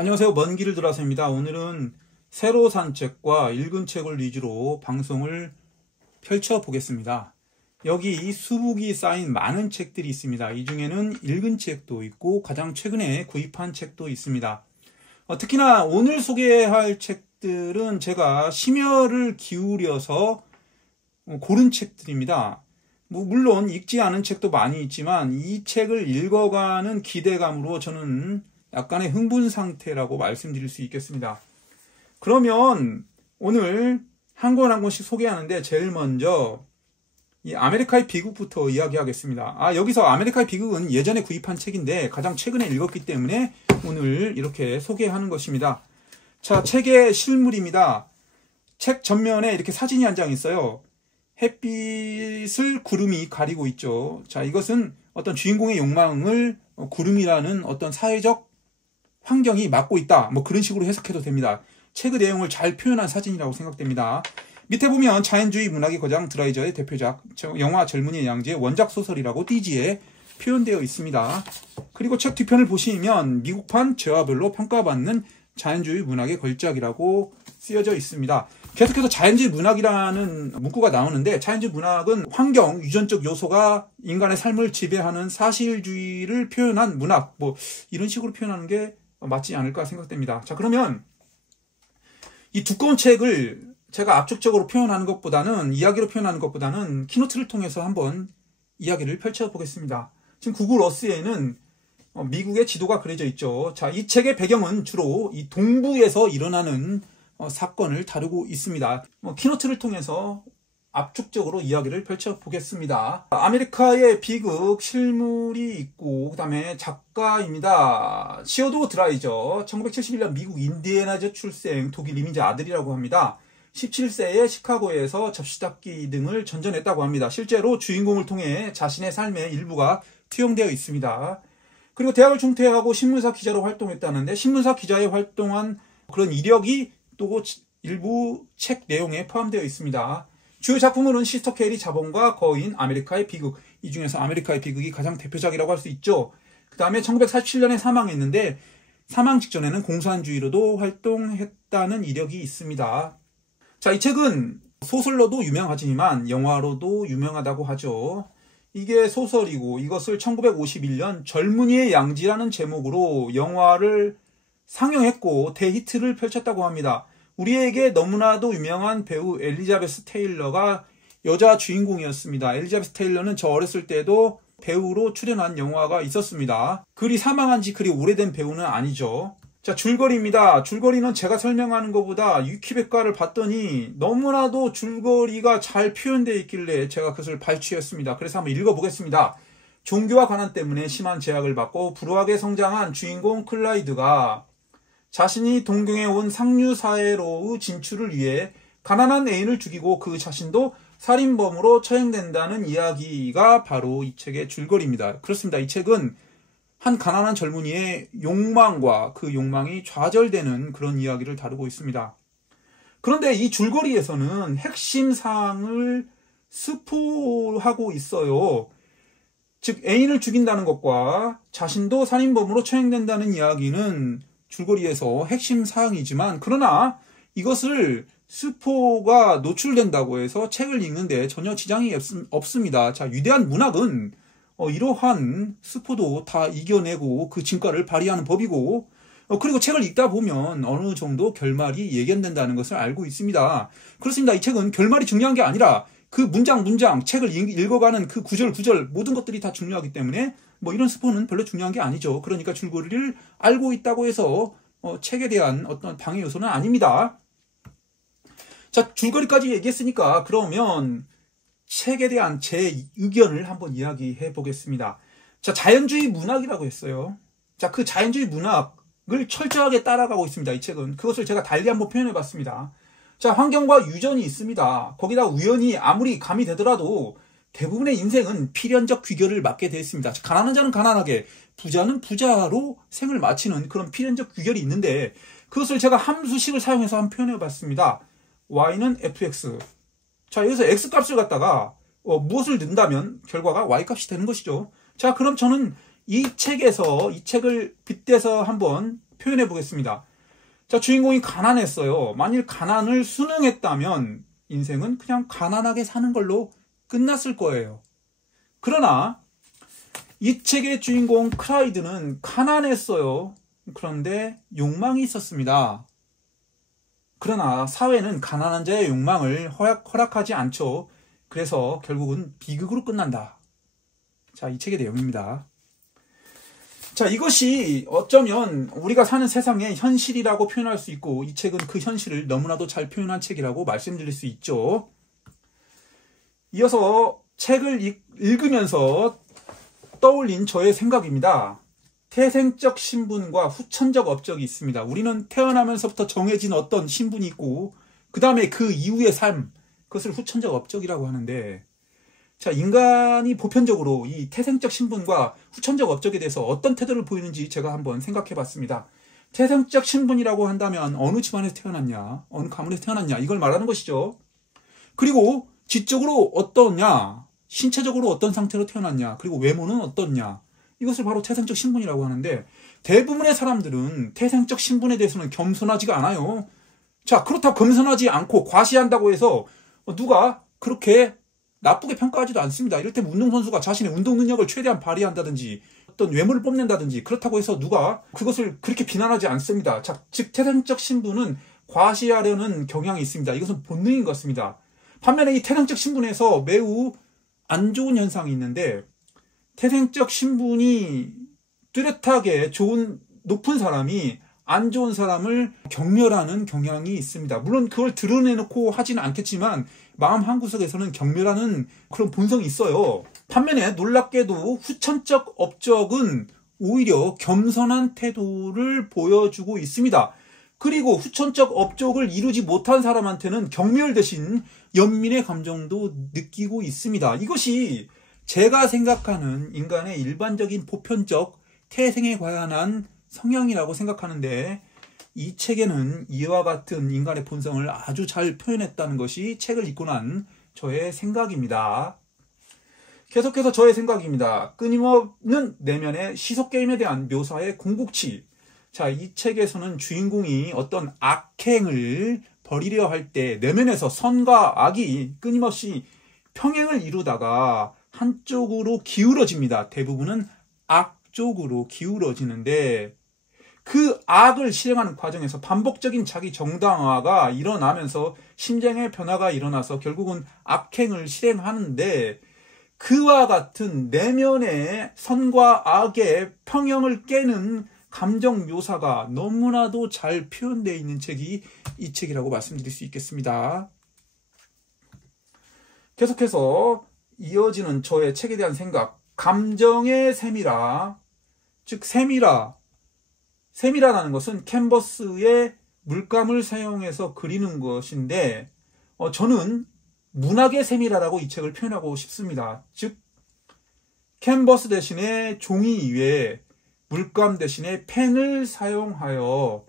안녕하세요. 먼 길을 들어서입니다. 오늘은 새로 산 책과 읽은 책을 위주로 방송을 펼쳐보겠습니다. 여기 수북이 쌓인 많은 책들이 있습니다. 이 중에는 읽은 책도 있고 가장 최근에 구입한 책도 있습니다. 특히나 오늘 소개할 책들은 제가 심혈을 기울여서 고른 책들입니다. 물론 읽지 않은 책도 많이 있지만 이 책을 읽어가는 기대감으로 저는 약간의 흥분 상태라고 말씀드릴 수 있겠습니다. 그러면 오늘 한 권 한 권씩 소개하는데 제일 먼저 이 아메리카의 비극부터 이야기하겠습니다. 여기서 아메리카의 비극은 예전에 구입한 책인데 가장 최근에 읽었기 때문에 오늘 이렇게 소개하는 것입니다. 자, 책의 실물입니다. 책 전면에 이렇게 사진이 한 장 있어요. 햇빛을 구름이 가리고 있죠. 자, 이것은 어떤 주인공의 욕망을 구름이라는 어떤 사회적 환경이 막고 있다. 그런 식으로 해석해도 됩니다. 책의 내용을 잘 표현한 사진이라고 생각됩니다. 밑에 보면 자연주의 문학의 거장 드라이저의 대표작 영화 젊은이의 양지의 원작 소설이라고 띠지에 표현되어 있습니다. 그리고 책 뒤편을 보시면 미국판 죄와별로 평가받는 자연주의 문학의 걸작이라고 쓰여져 있습니다. 계속해서 자연주의 문학이라는 문구가 나오는데 자연주의 문학은 환경, 유전적 요소가 인간의 삶을 지배하는 사실주의를 표현한 문학 이런 식으로 표현하는 게 맞지 않을까 생각됩니다. 자, 그러면 이 두꺼운 책을 제가 압축적으로 표현하는 것보다는 이야기로 표현하는 것보다는 키노트를 통해서 한번 이야기를 펼쳐보겠습니다. 지금 구글 어스에는 미국의 지도가 그려져 있죠. 자, 이 책의 배경은 주로 이 동부에서 일어나는 사건을 다루고 있습니다. 키노트를 통해서 압축적으로 이야기를 펼쳐보겠습니다. 아메리카의 비극 실물이 있고 그 다음에 작가입니다. 시어도 드라이저 1971년 미국 인디애나주 출생 독일 이민자 아들이라고 합니다. 17세에 시카고에서 접시닦기 등을 전전했다고 합니다. 실제로 주인공을 통해 자신의 삶의 일부가 투영되어 있습니다. 그리고 대학을 중퇴하고 신문사 기자로 활동했다는데 신문사 기자에 활동한 그런 이력이 또 일부 책 내용에 포함되어 있습니다. 주요 작품으로는 시스터 캐리 자본과 거인, 아메리카의 비극. 이 중에서 아메리카의 비극이 가장 대표작이라고 할 수 있죠. 그 다음에 1947년에 사망했는데 사망 직전에는 공산주의로도 활동했다는 이력이 있습니다. 자, 이 책은 소설로도 유명하지만 영화로도 유명하다고 하죠. 이게 소설이고 이것을 1951년 젊은이의 양지라는 제목으로 영화를 상영했고 대히트를 펼쳤다고 합니다. 우리에게 너무나도 유명한 배우 엘리자베스 테일러가 여자 주인공이었습니다. 엘리자베스 테일러는 저 어렸을 때도 배우로 출연한 영화가 있었습니다. 그리 사망한 지 그리 오래된 배우는 아니죠. 자, 줄거리입니다. 줄거리는 제가 설명하는 것보다 위키백과를 봤더니 너무나도 줄거리가 잘 표현되어 있길래 제가 그것을 발췌했습니다. 그래서 한번 읽어보겠습니다. 종교와 가난 때문에 심한 제약을 받고 불우하게 성장한 주인공 클라이드가 자신이 동경해온 상류사회로의 진출을 위해 가난한 애인을 죽이고 그 자신도 살인범으로 처형된다는 이야기가 바로 이 책의 줄거리입니다. 그렇습니다. 이 책은 한 가난한 젊은이의 욕망과 그 욕망이 좌절되는 그런 이야기를 다루고 있습니다. 그런데 이 줄거리에서는 핵심 사항을 스포하고 있어요. 즉 애인을 죽인다는 것과 자신도 살인범으로 처형된다는 이야기는 줄거리에서 핵심 사항이지만 그러나 이것을 스포가 노출된다고 해서 책을 읽는데 전혀 지장이 없습니다. 자, 위대한 문학은 이러한 스포도 다 이겨내고 그 진가를 발휘하는 법이고 그리고 책을 읽다 보면 어느 정도 결말이 예견된다는 것을 알고 있습니다. 그렇습니다. 이 책은 결말이 중요한 게 아니라 그 문장 책을 읽어가는 그 구절 모든 것들이 다 중요하기 때문에 이런 스포는 별로 중요한 게 아니죠. 그러니까 줄거리를 알고 있다고 해서 책에 대한 어떤 방해 요소는 아닙니다. 자, 줄거리까지 얘기했으니까 그러면 책에 대한 제 의견을 한번 이야기해 보겠습니다. 자, 자연주의 문학이라고 했어요. 자, 그 자연주의 문학을 철저하게 따라가고 있습니다. 이 책은. 그것을 제가 달리 한번 표현해 봤습니다. 자, 환경과 유전이 있습니다. 거기다 우연히 아무리 감이 되더라도 대부분의 인생은 필연적 귀결을 맞게 되어 있습니다. 가난한 자는 가난하게, 부자는 부자로 생을 마치는 그런 필연적 귀결이 있는데 그것을 제가 함수식을 사용해서 한번 표현해 봤습니다. y는 fx. 자, 여기서 x값을 갖다가 무엇을 넣는다면 결과가 y값이 되는 것이죠. 자, 그럼 저는 이 책을 빗대서 한번 표현해 보겠습니다. 자, 주인공이 가난했어요. 만일 가난을 순응했다면 인생은 그냥 가난하게 사는 걸로 끝났을 거예요. 그러나 이 책의 주인공 클라이드는 가난했어요. 그런데 욕망이 있었습니다. 그러나 사회는 가난한 자의 욕망을 허락하지 않죠. 그래서 결국은 비극으로 끝난다. 자, 이 책의 내용입니다. 자, 이것이 어쩌면 우리가 사는 세상의 현실이라고 표현할 수 있고, 이 책은 그 현실을 너무나도 잘 표현한 책이라고 말씀드릴 수 있죠. 이어서 책을 읽으면서 떠올린 저의 생각입니다. 태생적 신분과 후천적 업적이 있습니다. 우리는 태어나면서부터 정해진 어떤 신분이 있고, 그 다음에 그 이후의 삶, 그것을 후천적 업적이라고 하는데, 자, 인간이 보편적으로 이 태생적 신분과 후천적 업적에 대해서 어떤 태도를 보이는지 제가 한번 생각해 봤습니다. 태생적 신분이라고 한다면 어느 집안에서 태어났냐, 어느 가문에서 태어났냐, 이걸 말하는 것이죠. 그리고 지적으로 어떠냐, 신체적으로 어떤 상태로 태어났냐, 그리고 외모는 어떻냐, 이것을 바로 태생적 신분이라고 하는데, 대부분의 사람들은 태생적 신분에 대해서는 겸손하지가 않아요. 자, 그렇다고 겸손하지 않고 과시한다고 해서 누가 그렇게 나쁘게 평가하지도 않습니다. 이럴 때 운동선수가 자신의 운동 능력을 최대한 발휘한다든지 어떤 외모를 뽐낸다든지 그렇다고 해서 누가 그것을 그렇게 비난하지 않습니다. 자, 즉 태생적 신분은 과시하려는 경향이 있습니다. 이것은 본능인 것 같습니다. 반면에 이 태생적 신분에서 매우 안 좋은 현상이 있는데, 태생적 신분이 뚜렷하게 높은 사람이 안 좋은 사람을 경멸하는 경향이 있습니다. 물론 그걸 드러내놓고 하지는 않겠지만 마음 한구석에서는 경멸하는 그런 본성이 있어요. 반면에 놀랍게도 후천적 업적은 오히려 겸손한 태도를 보여주고 있습니다. 그리고 후천적 업적을 이루지 못한 사람한테는 경멸 대신 연민의 감정도 느끼고 있습니다. 이것이 제가 생각하는 인간의 일반적인 보편적 태생에 관한 성향이라고 생각하는데, 이 책에는 이와 같은 인간의 본성을 아주 잘 표현했다는 것이 책을 읽고 난 저의 생각입니다. 계속해서 저의 생각입니다. 끊임없는 내면의 시소게임에 대한 묘사의 궁극치. 자, 이 책에서는 주인공이 어떤 악행을 벌이려 할 때 내면에서 선과 악이 끊임없이 평행을 이루다가 한쪽으로 기울어집니다. 대부분은 악 쪽으로 기울어지는데, 그 악을 실행하는 과정에서 반복적인 자기 정당화가 일어나면서 심정의 변화가 일어나서 결국은 악행을 실행하는데, 그와 같은 내면의 선과 악의 평형을 깨는 감정 묘사가 너무나도 잘 표현되어 있는 책이 이 책이라고 말씀드릴 수 있겠습니다. 계속해서 이어지는 저의 책에 대한 생각. 감정의 세밀화, 즉 세밀화라는 것은 캔버스에 물감을 사용해서 그리는 것인데, 저는 문학의 세밀화라고 이 책을 표현하고 싶습니다. 즉 캔버스 대신에 종이 위에 물감 대신에 펜을 사용하여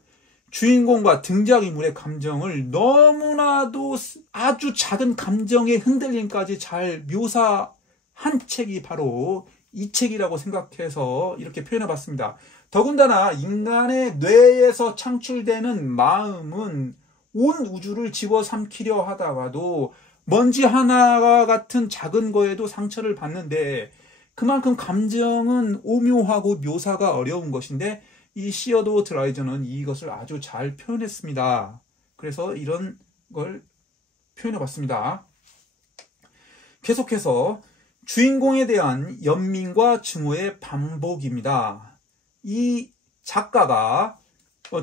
주인공과 등장인물의 감정을 너무나도 아주 작은 감정의 흔들림까지 잘 묘사한 책이 바로 이 책이라고 생각해서 이렇게 표현해봤습니다. 더군다나 인간의 뇌에서 창출되는 마음은 온 우주를 집어삼키려 하다가도 먼지 하나와 같은 작은 거에도 상처를 받는데, 그만큼 감정은 오묘하고 묘사가 어려운 것인데, 이 시어도 드라이저는 이것을 아주 잘 표현했습니다. 그래서 이런 걸 표현해봤습니다. 계속해서 주인공에 대한 연민과 증오의 반복입니다. 이 작가가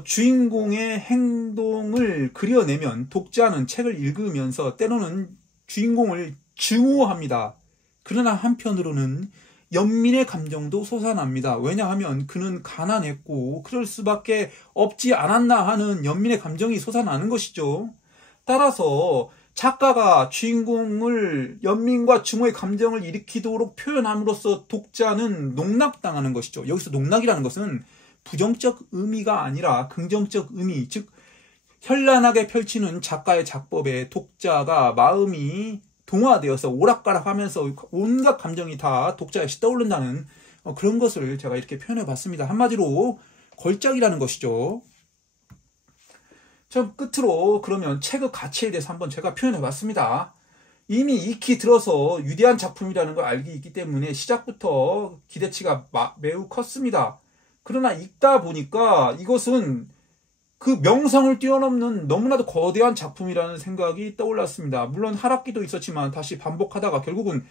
주인공의 행동을 그려내면 독자는 책을 읽으면서 때로는 주인공을 증오합니다. 그러나 한편으로는 연민의 감정도 솟아납니다. 왜냐하면 그는 가난했고 그럴 수밖에 없지 않았나 하는 연민의 감정이 솟아나는 것이죠. 따라서 작가가 주인공을 연민과 증오의 감정을 일으키도록 표현함으로써 독자는 농락당하는 것이죠. 여기서 농락이라는 것은 부정적 의미가 아니라 긍정적 의미, 즉 현란하게 펼치는 작가의 작법에 독자가 마음이 동화되어서 오락가락하면서 온갖 감정이 다 독자에 떠오른다는 그런 것을 제가 이렇게 표현해 봤습니다. 한마디로 걸작이라는 것이죠. 자, 끝으로 그러면 책의 가치에 대해서 한번 제가 표현해 봤습니다. 이미 익히 들어서 위대한 작품이라는 걸 알기 있기 때문에 시작부터 기대치가 매우 컸습니다. 그러나 읽다 보니까 이것은 그 명성을 뛰어넘는 너무나도 거대한 작품이라는 생각이 떠올랐습니다. 물론 하락기도 있었지만 다시 반복하다가 결국은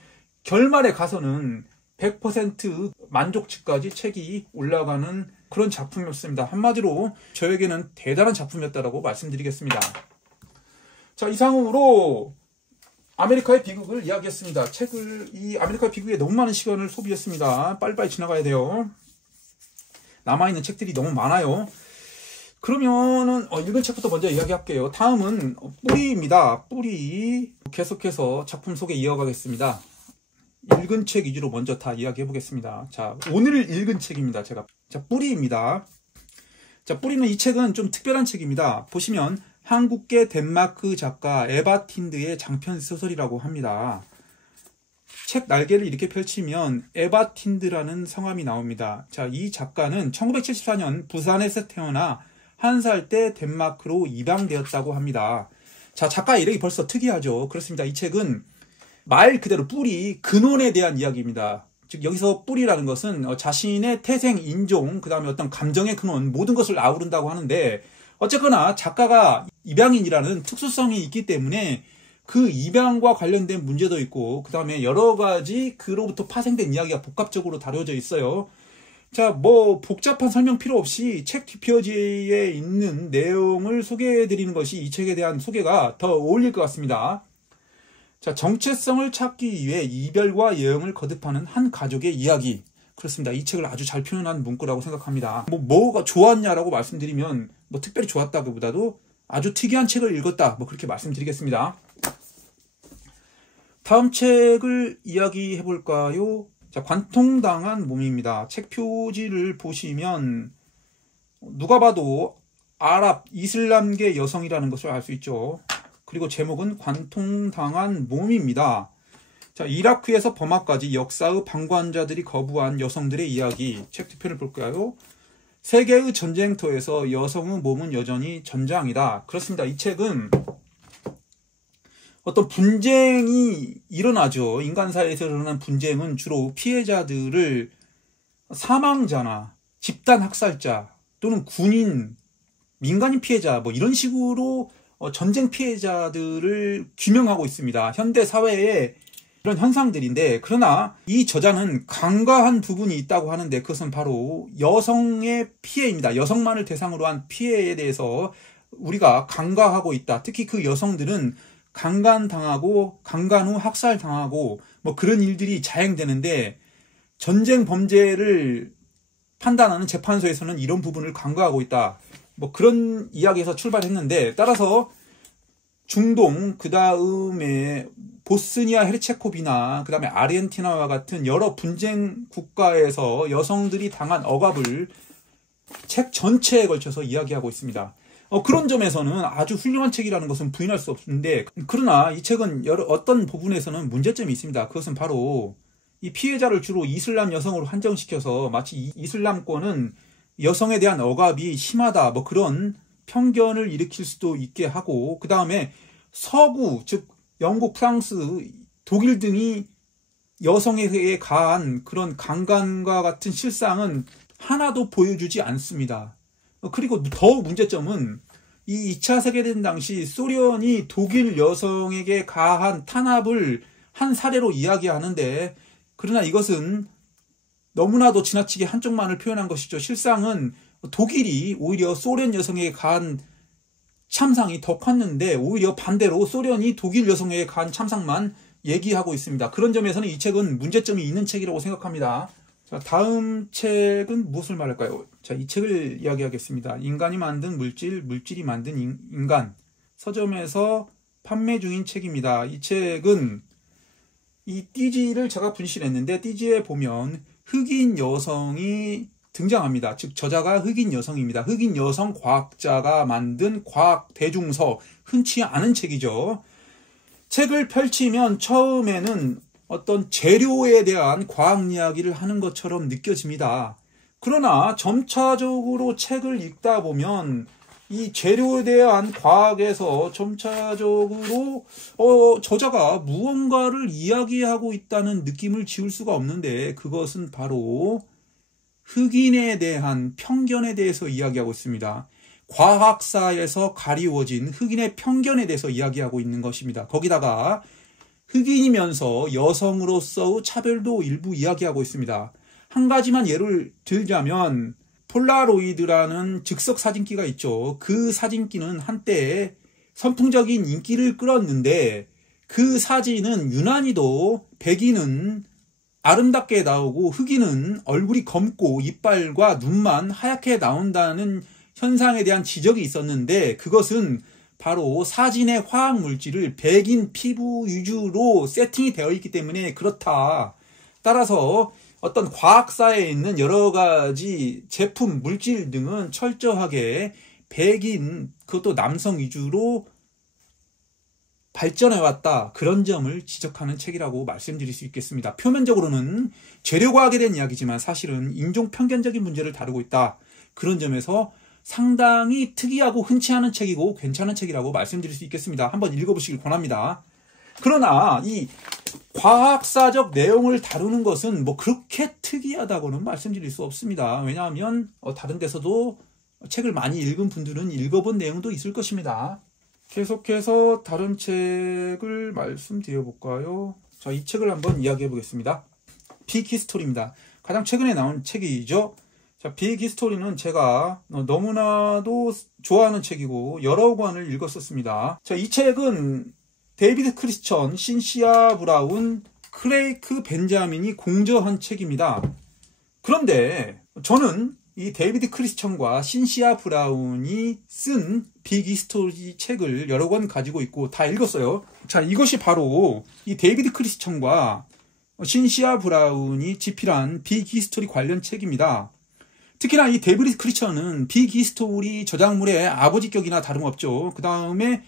결말에 가서는 100% 만족치까지 책이 올라가는 그런 작품이었습니다. 한마디로 저에게는 대단한 작품이었다고 말씀드리겠습니다. 자, 이상으로 아메리카의 비극을 이야기했습니다. 이 아메리카의 비극에 너무 많은 시간을 소비했습니다. 빨리빨리 지나가야 돼요. 남아있는 책들이 너무 많아요. 그러면은 읽은 책부터 먼저 이야기할게요. 다음은 뿌리입니다. 뿌리. 계속해서 작품 소개 이어가겠습니다. 읽은 책 위주로 먼저 다 이야기해 보겠습니다. 자, 오늘 읽은 책입니다. 자, 뿌리입니다. 자, 뿌리는 이 책은 좀 특별한 책입니다. 보시면 한국계 덴마크 작가 에바 틴드의 장편 소설이라고 합니다. 책 날개를 이렇게 펼치면 에바 틴드라는 성함이 나옵니다. 자, 이 작가는 1974년 부산에서 태어나 1살 때 덴마크로 입양되었다고 합니다. 자, 작가의 이력이 벌써 특이하죠. 그렇습니다. 이 책은 말 그대로 뿌리, 근원에 대한 이야기입니다. 즉 여기서 뿌리라는 것은 자신의 태생, 인종, 그 다음에 어떤 감정의 근원, 모든 것을 아우른다고 하는데, 어쨌거나 작가가 입양인이라는 특수성이 있기 때문에 그 입양과 관련된 문제도 있고, 그 다음에 여러 가지 그로부터 파생된 이야기가 복합적으로 다뤄져 있어요. 자, 뭐 복잡한 설명 필요 없이 책 뒷표지에 있는 내용을 소개해 드리는 것이 이 책에 대한 소개가 더 어울릴 것 같습니다. 자, 정체성을 찾기 위해 이별과 여행을 거듭하는 한 가족의 이야기. 그렇습니다. 이 책을 아주 잘 표현한 문구라고 생각합니다. 뭐가 좋았냐라고 말씀드리면 특별히 좋았다기보다도 아주 특이한 책을 읽었다. 그렇게 말씀드리겠습니다. 다음 책을 이야기해 볼까요? 자, 관통당한 몸입니다. 책 표지를 보시면 누가 봐도 아랍 이슬람계 여성이라는 것을 알 수 있죠. 그리고 제목은 관통당한 몸입니다. 자, 이라크에서 버마까지 역사의 방관자들이 거부한 여성들의 이야기. 책 뒤편을 볼까요? 세계의 전쟁터에서 여성의 몸은 여전히 전장이다. 그렇습니다. 이 책은 어떤 분쟁이 일어나죠. 인간사회에서 일어나는 분쟁은 주로 피해자들을 사망자나 집단 학살자 또는 군인, 민간인 피해자 이런 식으로 전쟁 피해자들을 규명하고 있습니다. 현대 사회에 이런 현상들인데, 그러나 이 저자는 간과한 부분이 있다고 하는데 그것은 바로 여성의 피해입니다. 여성만을 대상으로 한 피해에 대해서 우리가 간과하고 있다. 특히 그 여성들은 강간당하고 강간 후 학살당하고 그런 일들이 자행되는데, 전쟁 범죄를 판단하는 재판소에서는 이런 부분을 간과하고 있다. 그런 이야기에서 출발했는데, 따라서 중동, 그 다음에 보스니아 헤르체코비나 그 다음에 아르헨티나와 같은 여러 분쟁 국가에서 여성들이 당한 억압을 책 전체에 걸쳐서 이야기하고 있습니다. 그런 점에서는 아주 훌륭한 책이라는 것은 부인할 수 없는데, 그러나 이 책은 어떤 부분에서는 문제점이 있습니다. 그것은 바로 이 피해자를 주로 이슬람 여성으로 한정시켜서 마치 이슬람권은 여성에 대한 억압이 심하다, 그런 편견을 일으킬 수도 있게 하고, 그 다음에 서구, 즉 영국, 프랑스, 독일 등이 여성에게 가한 그런 강간과 같은 실상은 하나도 보여주지 않습니다. 그리고 더욱 문제점은 이 2차 세계대전 당시 소련이 독일 여성에게 가한 탄압을 한 사례로 이야기하는데, 그러나 이것은 너무나도 지나치게 한쪽만을 표현한 것이죠. 실상은 독일이 오히려 소련 여성에게 가한 참상이 더 컸는데, 오히려 반대로 소련이 독일 여성에게 가한 참상만 얘기하고 있습니다. 그런 점에서는 이 책은 문제점이 있는 책이라고 생각합니다. 자, 다음 책은 무엇을 말할까요? 자, 이 책을 이야기하겠습니다. 인간이 만든 물질, 물질이 만든 인간. 서점에서 판매 중인 책입니다. 이 책은 이 띠지를 제가 분실했는데, 띠지에 보면 흑인 여성이 등장합니다. 즉 저자가 흑인 여성입니다. 흑인 여성 과학자가 만든 과학 대중서, 흔치 않은 책이죠. 책을 펼치면 처음에는 어떤 재료에 대한 과학 이야기를 하는 것처럼 느껴집니다. 그러나 점차적으로 책을 읽다 보면 이 재료에 대한 과학에서 점차적으로 저자가 무언가를 이야기하고 있다는 느낌을 지울 수가 없는데, 그것은 바로 흑인에 대한 편견에 대해서 이야기하고 있습니다. 과학사에서 가리워진 흑인의 편견에 대해서 이야기하고 있는 것입니다. 거기다가 흑인이면서 여성으로서의 차별도 일부 이야기하고 있습니다. 한 가지만 예를 들자면 폴라로이드라는 즉석 사진기가 있죠. 그 사진기는 한때 선풍적인 인기를 끌었는데, 그 사진은 유난히도 백인은 아름답게 나오고 흑인은 얼굴이 검고 이빨과 눈만 하얗게 나온다는 현상에 대한 지적이 있었는데, 그것은 바로 사진의 화학 물질을 백인 피부 위주로 세팅이 되어 있기 때문에 그렇다. 따라서 어떤 과학사에 있는 여러 가지 제품, 물질 등은 철저하게 백인, 그것도 남성 위주로 발전해왔다. 그런 점을 지적하는 책이라고 말씀드릴 수 있겠습니다. 표면적으로는 재료과학에 대한 이야기지만 사실은 인종 편견적인 문제를 다루고 있다. 그런 점에서 상당히 특이하고 흔치 않은 책이고 괜찮은 책이라고 말씀드릴 수 있겠습니다. 한번 읽어보시길 권합니다. 그러나 이 과학사적 내용을 다루는 것은 뭐 그렇게 특이하다고는 말씀드릴 수 없습니다. 왜냐하면 다른 데서도 책을 많이 읽은 분들은 읽어본 내용도 있을 것입니다. 계속해서 다른 책을 말씀드려 볼까요? 자, 이 책을 한번 이야기해 보겠습니다. 빅 히스토리입니다. 가장 최근에 나온 책이죠. 자, 빅 히스토리는 제가 너무나도 좋아하는 책이고 여러 권을 읽었었습니다. 자, 이 책은 데이비드 크리스천, 신시아 브라운, 크레이크 벤자민이 공저한 책입니다. 그런데 저는 이 데이비드 크리스천과 신시아 브라운이 쓴 빅 히스토리 책을 여러 권 가지고 있고 다 읽었어요. 자, 이것이 바로 이 데이비드 크리스천과 신시아 브라운이 집필한 빅 히스토리 관련 책입니다. 특히나 이 데이비드 크리스천은 빅 히스토리 저작물의 아버지격이나 다름없죠. 그 다음에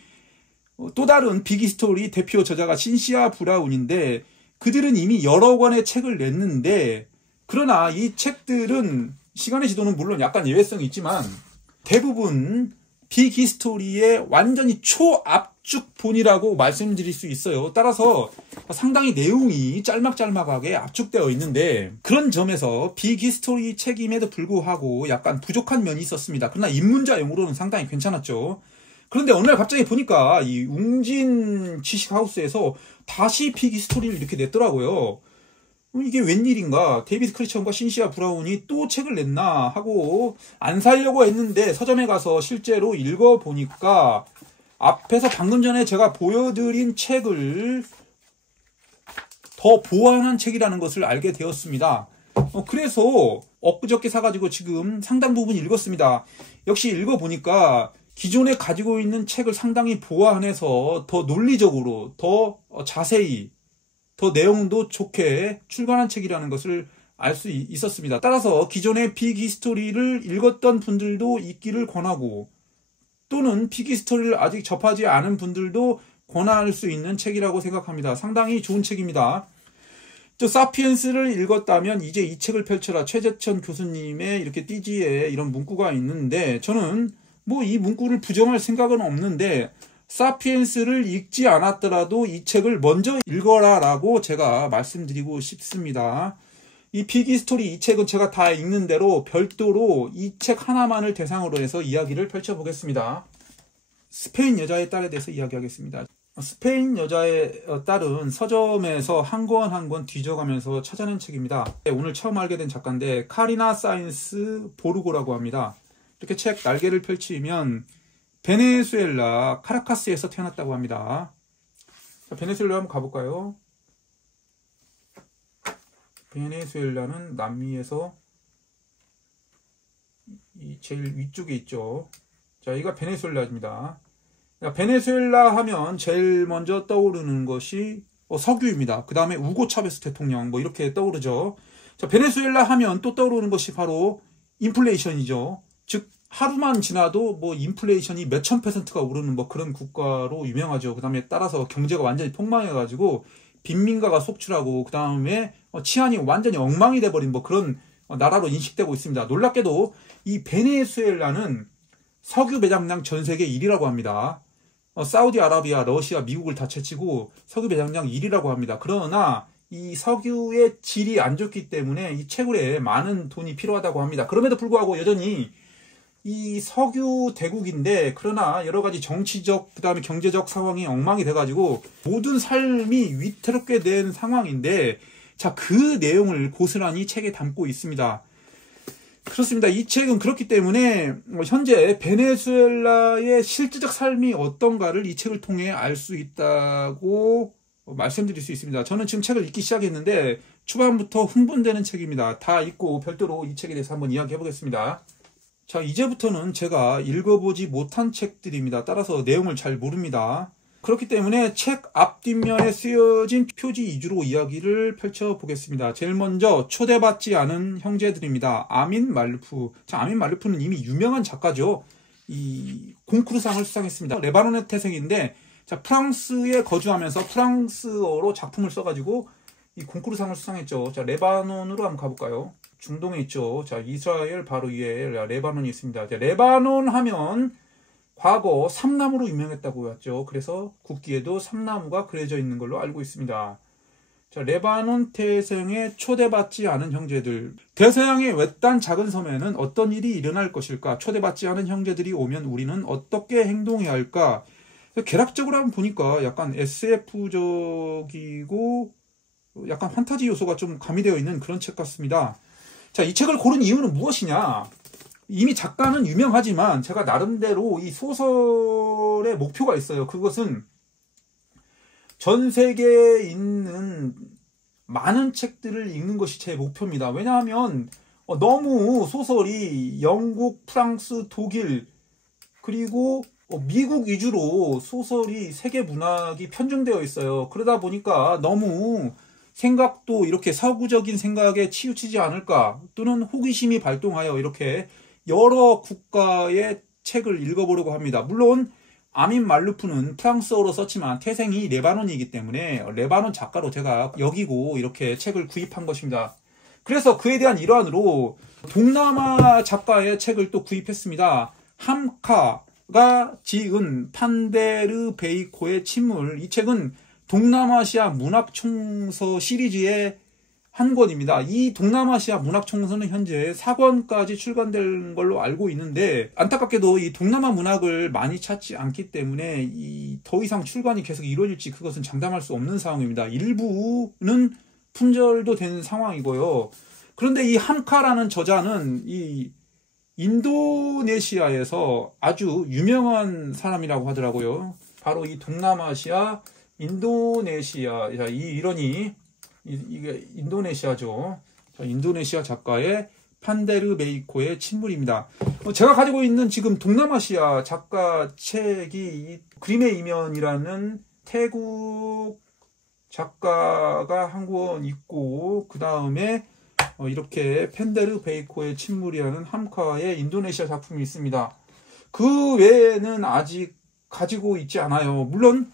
또 다른 빅 히스토리 대표 저자가 신시아 브라운인데, 그들은 이미 여러 권의 책을 냈는데, 그러나 이 책들은 시간의 지도는 물론 약간 예외성이 있지만 대부분 빅 히스토리의 완전히 초압축본이라고 말씀드릴 수 있어요. 따라서 상당히 내용이 짤막짤막하게 압축되어 있는데, 그런 점에서 빅 히스토리 책임에도 불구하고 약간 부족한 면이 있었습니다. 그러나 입문자용으로는 상당히 괜찮았죠. 그런데 어느 날 갑자기 보니까 이 웅진 지식하우스에서 다시 빅 히스토리를 이렇게 냈더라고요. 이게 웬일인가? 데이비드 크리스천과 신시아 브라운이 또 책을 냈나 하고 안 사려고 했는데 서점에 가서 실제로 읽어보니까 앞에서 방금 전에 제가 보여드린 책을 더 보완한 책이라는 것을 알게 되었습니다. 그래서 엊그저께 사가지고 지금 상당 부분 읽었습니다. 역시 읽어보니까 기존에 가지고 있는 책을 상당히 보완해서 더 논리적으로, 더 자세히, 더 내용도 좋게 출간한 책이라는 것을 알 수 있었습니다. 따라서 기존의 빅 히스토리를 읽었던 분들도 읽기를 권하고, 또는 빅 히스토리를 아직 접하지 않은 분들도 권할 수 있는 책이라고 생각합니다. 상당히 좋은 책입니다. 저 사피엔스를 읽었다면 이제 이 책을 펼쳐라. 최재천 교수님의 이렇게 띠지에 이런 문구가 있는데, 저는 뭐 이 문구를 부정할 생각은 없는데, 사피엔스를 읽지 않았더라도 이 책을 먼저 읽어라 라고 제가 말씀드리고 싶습니다. 이 빅 히스토리 이 책은 제가 다 읽는 대로 별도로 이 책 하나만을 대상으로 해서 이야기를 펼쳐보겠습니다. 스페인 여자의 딸에 대해서 이야기하겠습니다. 스페인 여자의 딸은 서점에서 한 권 한 권 뒤져가면서 찾아낸 책입니다. 오늘 처음 알게 된 작가인데 카리나 사인스 보르고라고 합니다. 이렇게 책 날개를 펼치면 베네수엘라 카라카스에서 태어났다고 합니다. 자, 베네수엘라 한번 가볼까요? 베네수엘라는 남미에서 제일 위쪽에 있죠. 자, 여기가 베네수엘라입니다. 베네수엘라 하면 제일 먼저 떠오르는 것이 석유입니다. 그 다음에 우고 차베스 대통령 뭐 이렇게 떠오르죠. 자, 베네수엘라 하면 또 떠오르는 것이 바로 인플레이션이죠. 즉 하루만 지나도 뭐 인플레이션이 몇천 %가 오르는 뭐 그런 국가로 유명하죠. 그 다음에 따라서 경제가 완전히 폭망해가지고 빈민가가 속출하고 그 다음에 치안이 완전히 엉망이 돼버린 뭐 그런 나라로 인식되고 있습니다. 놀랍게도 이 베네수엘라는 석유 매장량 전 세계 1위라고 합니다. 사우디아라비아, 러시아, 미국을 다 제치고 석유 매장량 1위라고 합니다. 그러나 이 석유의 질이 안 좋기 때문에 이 채굴에 많은 돈이 필요하다고 합니다. 그럼에도 불구하고 여전히 이 석유 대국인데, 그러나 여러 가지 정치적 그다음에 경제적 상황이 엉망이 돼가지고 모든 삶이 위태롭게 된 상황인데, 자, 그 내용을 고스란히 책에 담고 있습니다. 그렇습니다. 이 책은 그렇기 때문에 현재 베네수엘라의 실질적 삶이 어떤가를 이 책을 통해 알 수 있다고 말씀드릴 수 있습니다. 저는 지금 책을 읽기 시작했는데 초반부터 흥분되는 책입니다. 다 읽고 별도로 이 책에 대해서 한번 이야기해 보겠습니다. 자, 이제부터는 제가 읽어보지 못한 책들입니다. 따라서 내용을 잘 모릅니다. 그렇기 때문에 책 앞뒷면에 쓰여진 표지 위주로 이야기를 펼쳐보겠습니다. 제일 먼저 초대받지 않은 형제들입니다. 아민 말루프. 자, 아민 말루프는 이미 유명한 작가죠. 이 콩쿠르상을 수상했습니다. 레바논의 태생인데, 자, 프랑스에 거주하면서 프랑스어로 작품을 써가지고 이 콩쿠르상을 수상했죠. 자, 레바논으로 한번 가볼까요? 중동에 있죠. 자, 이스라엘 바로 위에 레바논이 있습니다. 자, 레바논 하면 과거 삼나무로 유명했다고 했죠. 그래서 국기에도 삼나무가 그려져 있는 걸로 알고 있습니다. 자, 레바논 태생의 초대받지 않은 형제들. 대서양의 외딴 작은 섬에는 어떤 일이 일어날 것일까? 초대받지 않은 형제들이 오면 우리는 어떻게 행동해야 할까? 개략적으로 한번 보니까 약간 SF적이고 약간 판타지 요소가 좀 가미되어 있는 그런 책 같습니다. 자, 이 책을 고른 이유는 무엇이냐? 이미 작가는 유명하지만 제가 나름대로 이 소설의 목표가 있어요. 그것은 전 세계에 있는 많은 책들을 읽는 것이 제 목표입니다. 왜냐하면 너무 소설이 영국, 프랑스, 독일, 그리고 미국 위주로 소설이 세계 문학이 편중되어 있어요. 그러다 보니까 너무 생각도 이렇게 서구적인 생각에 치우치지 않을까, 또는 호기심이 발동하여 이렇게 여러 국가의 책을 읽어보려고 합니다. 물론 아민 말루프는 프랑스어로 썼지만 태생이 레바논이기 때문에 레바논 작가로 제가 여기고 이렇게 책을 구입한 것입니다. 그래서 그에 대한 일환으로 동남아 작가의 책을 또 구입했습니다. 함카가 지은 판데르 베이코의 침몰. 이 책은 동남아시아 문학총서 시리즈의 한 권입니다. 이 동남아시아 문학총서는 현재 4권까지 출간된 걸로 알고 있는데, 안타깝게도 이 동남아 문학을 많이 찾지 않기 때문에 더 이상 출간이 계속 이루어질지 그것은 장담할 수 없는 상황입니다. 일부는 품절도 된 상황이고요. 그런데 이 함카라는 저자는 이 인도네시아에서 아주 유명한 사람이라고 하더라고요. 바로 이 동남아시아 인도네시아, 이 일원이 이게 인도네시아죠. 자, 인도네시아 작가의 판데르 베이코의 침몰입니다. 제가 가지고 있는 지금 동남아시아 작가 책이 이 그림의 이면이라는 태국 작가가 한 권 있고, 그 다음에 이렇게 판데르 베이코의 침몰이라는 함카의 인도네시아 작품이 있습니다. 그 외에는 아직 가지고 있지 않아요. 물론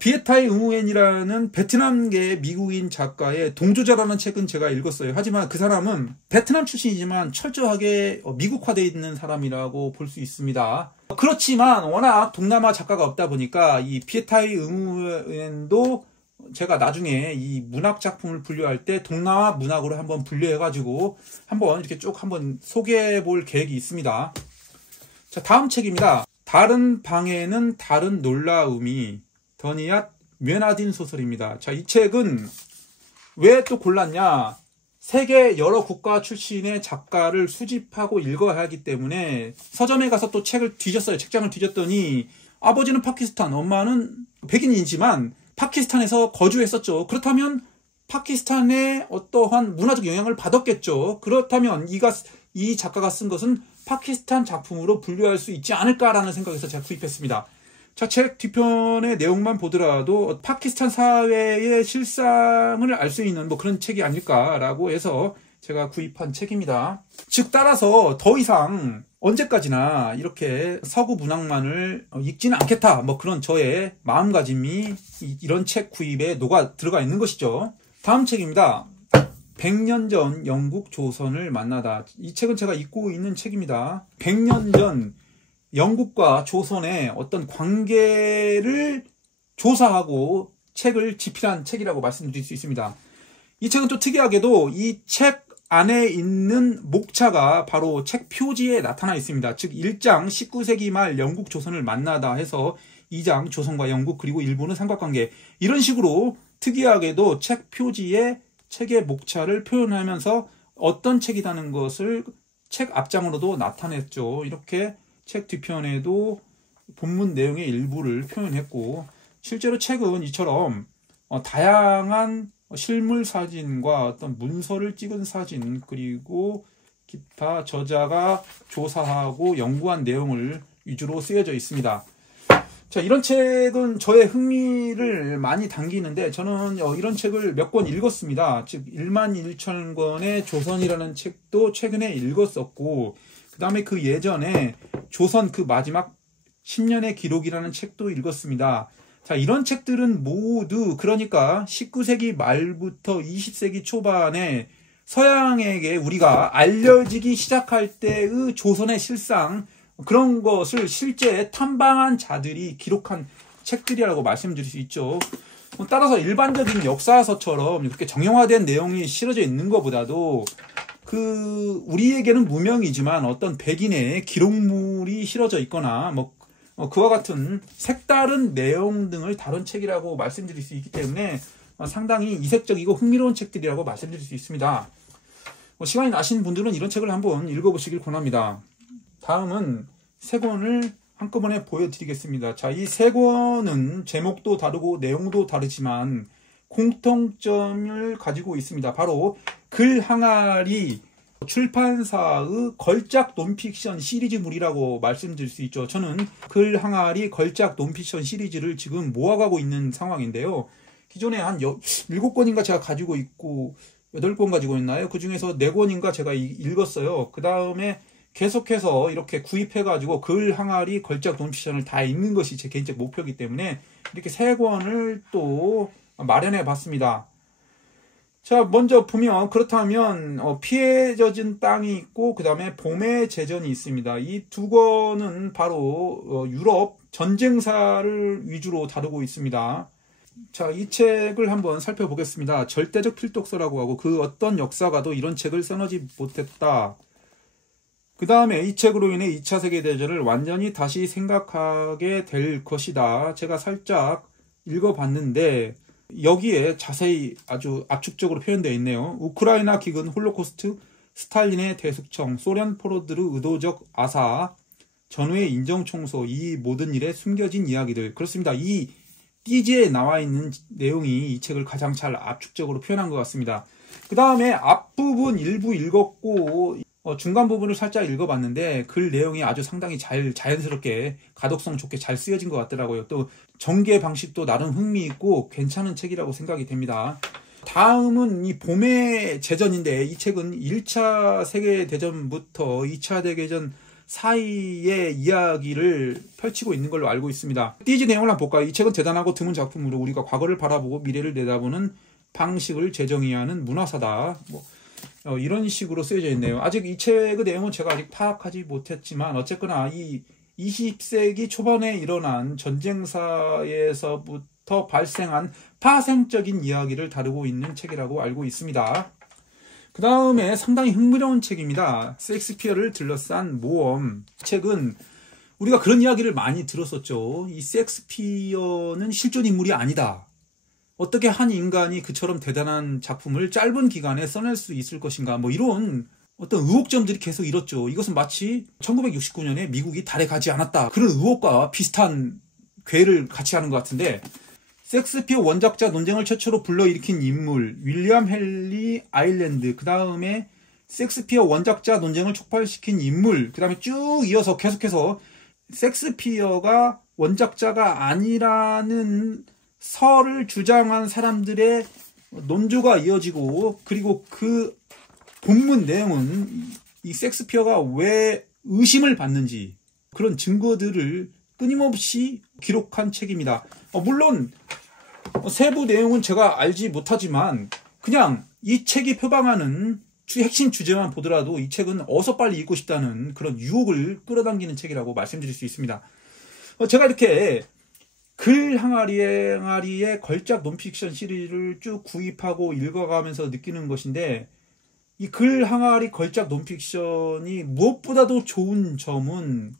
비에타이 응우엔이라는 베트남계 미국인 작가의 동조자라는 책은 제가 읽었어요. 하지만 그 사람은 베트남 출신이지만 철저하게 미국화되어 있는 사람이라고 볼 수 있습니다. 그렇지만 워낙 동남아 작가가 없다 보니까 이 비에타이 응우엔도 제가 나중에 이 문학 작품을 분류할 때 동남아 문학으로 한번 분류해가지고 한번 이렇게 쭉 한번 소개해 볼 계획이 있습니다. 자, 다음 책입니다. 다른 방에는 다른 놀라움이, 더니앗 메나딘 소설입니다. 자, 이 책은 왜 또 골랐냐? 세계 여러 국가 출신의 작가를 수집하고 읽어야 하기 때문에 서점에 가서 또 책을 뒤졌어요. 책장을 뒤졌더니 아버지는 파키스탄, 엄마는 백인이지만 파키스탄에서 거주했었죠. 그렇다면 파키스탄의 어떠한 문화적 영향을 받았겠죠. 그렇다면 이 작가가 쓴 것은 파키스탄 작품으로 분류할 수 있지 않을까라는 생각에서 제가 구입했습니다. 자, 책 뒤편의 내용만 보더라도 파키스탄 사회의 실상을 알 수 있는 그런 책이 아닐까라고 해서 제가 구입한 책입니다. 즉 따라서 더 이상 언제까지나 이렇게 서구 문학만을 읽지는 않겠다, 그런 저의 마음가짐이 이런 책 구입에 녹아 들어가 있는 것이죠. 다음 책입니다. 100년 전 영국 조선을 만나다. 이 책은 제가 읽고 있는 책입니다. 100년 전 영국과 조선의 어떤 관계를 조사하고 책을 집필한 책이라고 말씀드릴 수 있습니다. 이 책은 또 특이하게도 이 책 안에 있는 목차가 바로 책 표지에 나타나 있습니다. 즉 1장 19세기 말 영국 조선을 만나다 해서 2장 조선과 영국 그리고 일본의 삼각관계, 이런 식으로 특이하게도 책 표지에 책의 목차를 표현하면서 어떤 책이라는 것을 책 앞장으로도 나타냈죠. 이렇게 책 뒤편에도 본문 내용의 일부를 표현했고, 실제로 책은 이처럼 다양한 실물 사진과 어떤 문서를 찍은 사진, 그리고 기타 저자가 조사하고 연구한 내용을 위주로 쓰여져 있습니다. 자, 이런 책은 저의 흥미를 많이 당기는데, 저는 이런 책을 몇 권 읽었습니다. 즉 11,000권의 조선이라는 책도 최근에 읽었었고, 그 다음에 그 예전에 조선 그 마지막 10년의 기록이라는 책도 읽었습니다. 자, 이런 책들은 모두 그러니까 19세기 말부터 20세기 초반에 서양에게 우리가 알려지기 시작할 때의 조선의 실상, 그런 것을 실제 탐방한 자들이 기록한 책들이라고 말씀드릴 수 있죠. 따라서 일반적인 역사서처럼 이렇게 정형화된 내용이 실어져 있는 것보다도 우리에게는 무명이지만 어떤 백인의 기록물이 실어져 있거나 그와 같은 색다른 내용 등을 다룬 책이라고 말씀드릴 수 있기 때문에 상당히 이색적이고 흥미로운 책들이라고 말씀드릴 수 있습니다. 시간이 나신 분들은 이런 책을 한번 읽어보시길 권합니다. 다음은 세 권을 한꺼번에 보여드리겠습니다. 자, 이 세 권은 제목도 다르고 내용도 다르지만 공통점을 가지고 있습니다. 바로 글 항아리 출판사의 걸작 논픽션 시리즈물이라고 말씀드릴 수 있죠. 저는 글 항아리 걸작 논픽션 시리즈를 지금 모아가고 있는 상황인데요. 기존에 한 7권인가 제가 가지고 있고 8권 가지고 있나요? 그 중에서 4권인가 제가 읽었어요. 그 다음에 계속해서 이렇게 구입해가지고 글 항아리 걸작 논픽션을 다 읽는 것이 제 개인적 목표이기 때문에 이렇게 3권을 또 마련해 봤습니다. 자, 먼저 보면 그렇다면 피해 젖은 땅이 있고 그 다음에 봄의 제전이 있습니다. 이 2권은 바로 유럽 전쟁사를 위주로 다루고 있습니다. 자, 이 책을 한번 살펴보겠습니다. 절대적 필독서라고 하고, 그 어떤 역사가도 이런 책을 써내지 못했다. 그 다음에 이 책으로 인해 2차 세계대전을 완전히 다시 생각하게 될 것이다. 제가 살짝 읽어봤는데 여기에 자세히 아주 압축적으로 표현되어 있네요. 우크라이나 기근 홀로코스트, 스탈린의 대숙청, 소련 포로들의 의도적 아사, 전후의 인정청소, 이 모든 일에 숨겨진 이야기들. 그렇습니다. 이 띠지에 나와 있는 내용이 이 책을 가장 잘 압축적으로 표현한 것 같습니다. 그 다음에 앞부분 일부 읽었고 중간 부분을 살짝 읽어봤는데 글 내용이 아주 상당히 자연스럽게 가독성 좋게 잘 쓰여진 것 같더라고요. 또 전개 방식도 나름 흥미있고 괜찮은 책이라고 생각이 됩니다. 다음은 이 봄의 제전인데, 이 책은 1차 세계대전부터 2차 대대전 사이의 이야기를 펼치고 있는 걸로 알고 있습니다. 띠지 내용을 한번 볼까요? 이 책은 대단하고 드문 작품으로 우리가 과거를 바라보고 미래를 내다보는 방식을 재정의하는 문화사다. 이런 식으로 쓰여져 있네요. 아직 이 책의 내용은 제가 아직 파악하지 못했지만 어쨌거나 이 20세기 초반에 일어난 전쟁사에서부터 발생한 파생적인 이야기를 다루고 있는 책이라고 알고 있습니다. 그 다음에 상당히 흥미로운 책입니다. 셰익스피어를 둘러싼 모험. 이 책은 우리가 그런 이야기를 많이 들었었죠. 이 셰익스피어는 실존 인물이 아니다. 어떻게 한 인간이 그처럼 대단한 작품을 짧은 기간에 써낼 수 있을 것인가, 이런 어떤 의혹점들이 계속 일었죠. 이것은 마치 1969년에 미국이 달에 가지 않았다, 그런 의혹과 비슷한 궤를 같이 하는 것 같은데, 셰익스피어 원작자 논쟁을 최초로 불러일으킨 인물 윌리엄 헨리 아일랜드, 그 다음에 셰익스피어 원작자 논쟁을 촉발시킨 인물, 그 다음에 쭉 이어서 계속해서 셰익스피어가 원작자가 아니라는 설을 주장한 사람들의 논조가 이어지고, 그리고 그 본문 내용은 이 셰익스피어가 왜 의심을 받는지 그런 증거들을 끊임없이 기록한 책입니다. 물론 세부 내용은 제가 알지 못하지만 그냥 이 책이 표방하는 핵심 주제만 보더라도 이 책은 어서 빨리 읽고 싶다는 그런 유혹을 끌어당기는 책이라고 말씀드릴 수 있습니다. 제가 이렇게 글 항아리의 걸작 논픽션 시리즈를 쭉 구입하고 읽어가면서 느끼는 것인데, 이 글 항아리 걸작 논픽션이 무엇보다도 좋은 점은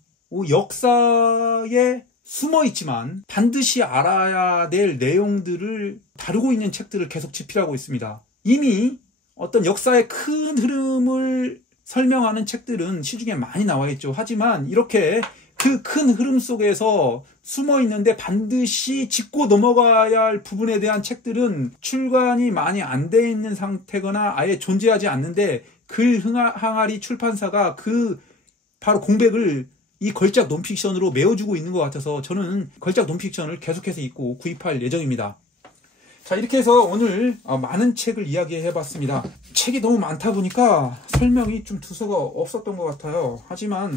역사에 숨어 있지만 반드시 알아야 될 내용들을 다루고 있는 책들을 계속 집필하고 있습니다. 이미 어떤 역사의 큰 흐름을 설명하는 책들은 시중에 많이 나와 있죠. 하지만 이렇게 그 큰 흐름 속에서 숨어 있는데 반드시 짚고 넘어가야 할 부분에 대한 책들은 출간이 많이 안 돼 있는 상태거나 아예 존재하지 않는데, 글 항아리 출판사가 그 바로 공백을 이 걸작 논픽션으로 메워주고 있는 것 같아서 저는 걸작 논픽션을 계속해서 읽고 구입할 예정입니다. 자, 이렇게 해서 오늘 많은 책을 이야기해봤습니다. 책이 너무 많다 보니까 설명이 좀 두서가 없었던 것 같아요. 하지만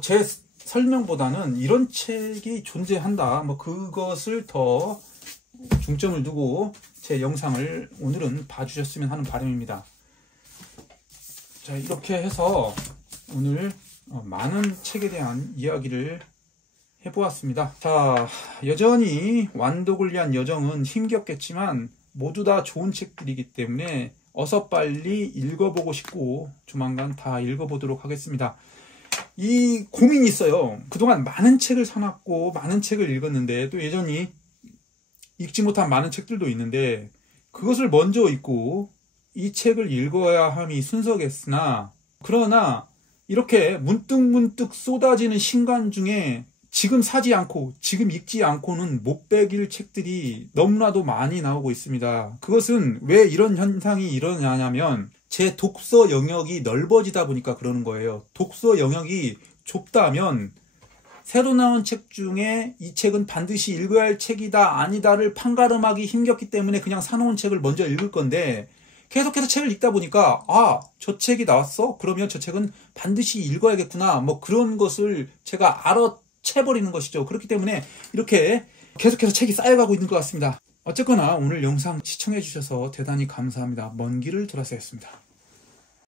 제 설명보다는 이런 책이 존재한다, 그것을 더 중점을 두고 제 영상을 오늘은 봐주셨으면 하는 바람입니다. 자, 이렇게 해서 오늘 많은 책에 대한 이야기를 해보았습니다. 자, 여전히 완독을 위한 여정은 힘겹겠지만 모두 다 좋은 책들이기 때문에 어서 빨리 읽어보고 싶고 조만간 다 읽어보도록 하겠습니다. 이 고민이 있어요. 그동안 많은 책을 사놨고 많은 책을 읽었는데 또 여전히 읽지 못한 많은 책들도 있는데, 그것을 먼저 읽고 이 책을 읽어야 함이 순서겠으나, 그러나 이렇게 문득문득 쏟아지는 신간 중에 지금 사지 않고 지금 읽지 않고는 못 베길 책들이 너무나도 많이 나오고 있습니다. 그것은 왜 이런 현상이 일어나냐면 제 독서 영역이 넓어지다 보니까 그러는 거예요. 독서 영역이 좁다면 새로 나온 책 중에 이 책은 반드시 읽어야 할 책이다 아니다를 판가름하기 힘겹기 때문에 그냥 사놓은 책을 먼저 읽을 건데, 계속해서 책을 읽다 보니까 저 책이 나왔어? 그러면 저 책은 반드시 읽어야겠구나, 그런 것을 제가 알아채버리는 것이죠. 그렇기 때문에 이렇게 계속해서 책이 쌓여가고 있는 것 같습니다. 어쨌거나 오늘 영상 시청해 주셔서 대단히 감사합니다. 먼 길을 돌아서였습니다.